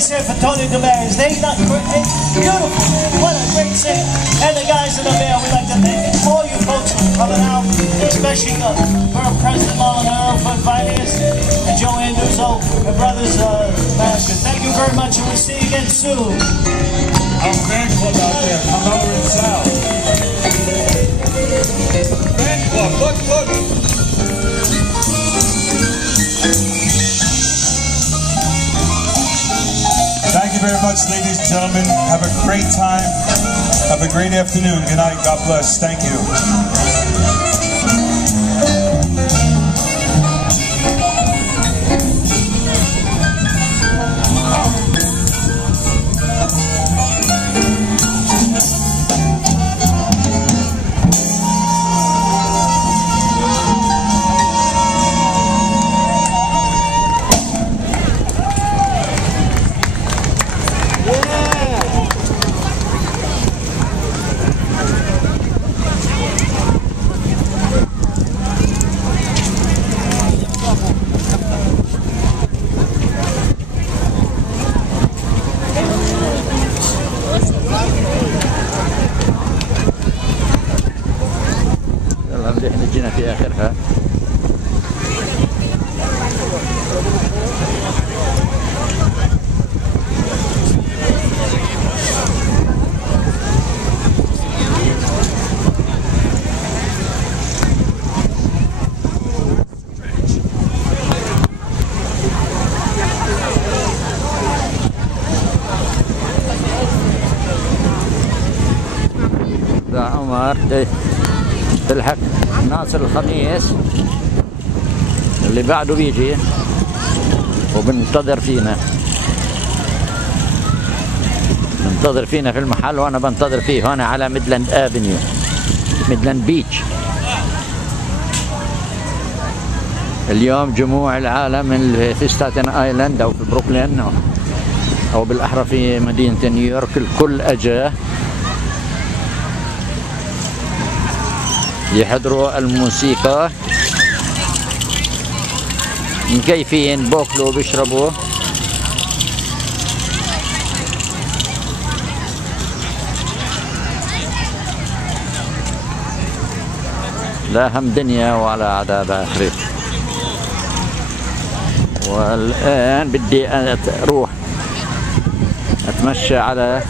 let's hear for Tony DeMaris. They not beautiful. What a great singer. And the guys in the mail, we'd like to thank all you folks for coming out, especially Borough President Mullen Earl for inviting us, and Joanne Nuzzo and Brothers Basket. Thank you very much, and we'll see you again soon. Our fan club out there, come over and sell. Fan club, look. Thank you very much, ladies and gentlemen. Have a great time. Have a great afternoon. Good night. God bless. Thank you. احنا جينا في اخرها. ده عمر تلحق ناصر الخميس اللي بعده بيجي وبنتظر فينا في المحل، وانا بنتظر فيه هنا على ميدلاند افنيو، ميدلاند بيتش. اليوم جموع العالم في ستاتن آيلند او في بروكلين او بالاحرى في مدينة نيويورك، الكل اجا يحضروا الموسيقى، مكيفين، بوكلوا بيشربوا. لا هم دنيا ولا عذاب آخرة. والآن بدي أروح أتمشى على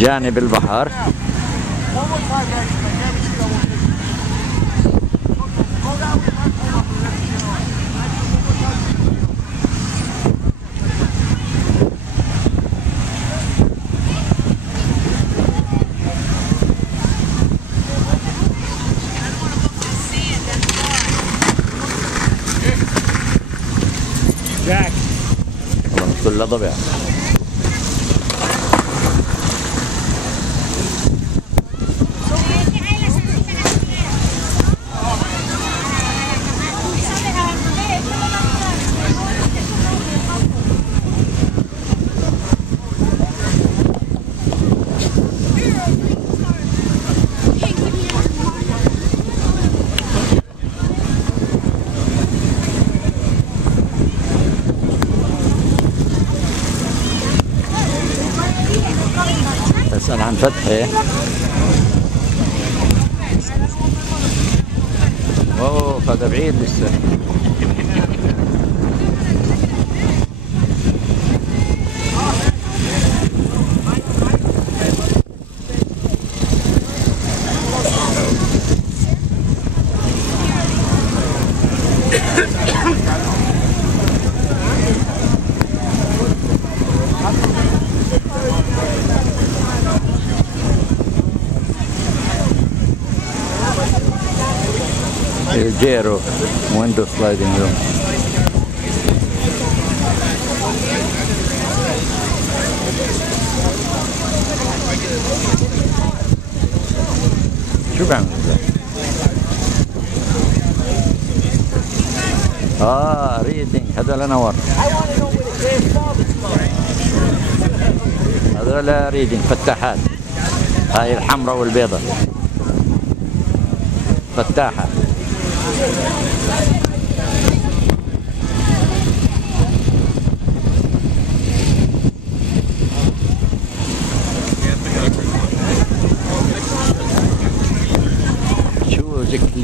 جانب البحر. والله كلها ضبع. اسأل عن فتحي. اوه هذا بعيد لسه. الجيرو ويندو سلايدنج روم. شو بعمل ذا؟ ريدنج هذول نور، هذول ريدنج فتاحات. هاي الحمراء والبيضاء فتاحة.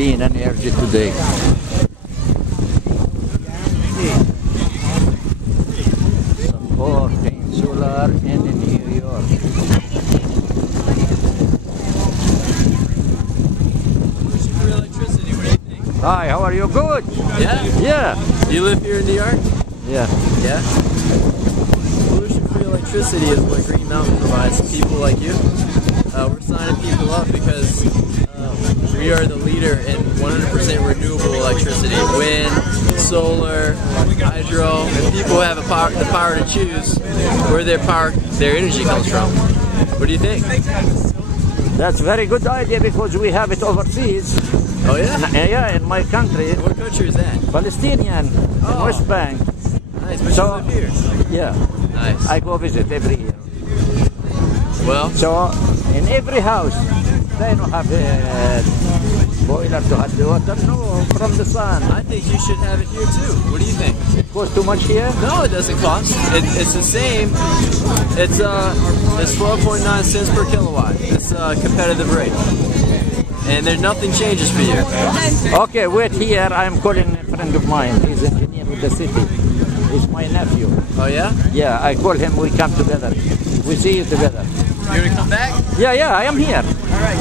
clean energy today. Supporting solar in New York. For electricity, what do you think? Hi, how are you? Good. Yeah? Yeah. You live here in New York? Yeah. Yeah? Pollution-free electricity is what Green Mountain provides to people like you. We're signing people up because we are the leader in 100% renewable electricity. Wind, solar, hydro, and people have the power to choose where their energy comes from. What do you think? That's a very good idea because we have it overseas. Oh yeah? Yeah, in my country. What country is that? Palestinian, in West Bank. Nice, but you live here. Yeah. Nice. I go visit every year. Well, So in every house, they don't have a boiler to hot the water. No, from the sun. I think you should have it here too. What do you think? It costs too much here. No, it doesn't cost. It's the same. It's 12.9 cents per kilowatt. It's a competitive rate. And there's nothing changes for you. Okay, wait here. I'm calling a friend of mine. He's engineer with the city. He's my nephew. Oh yeah? Yeah, I call him. We come together. We see you together. You're gonna come back? Yeah, I am here. All right.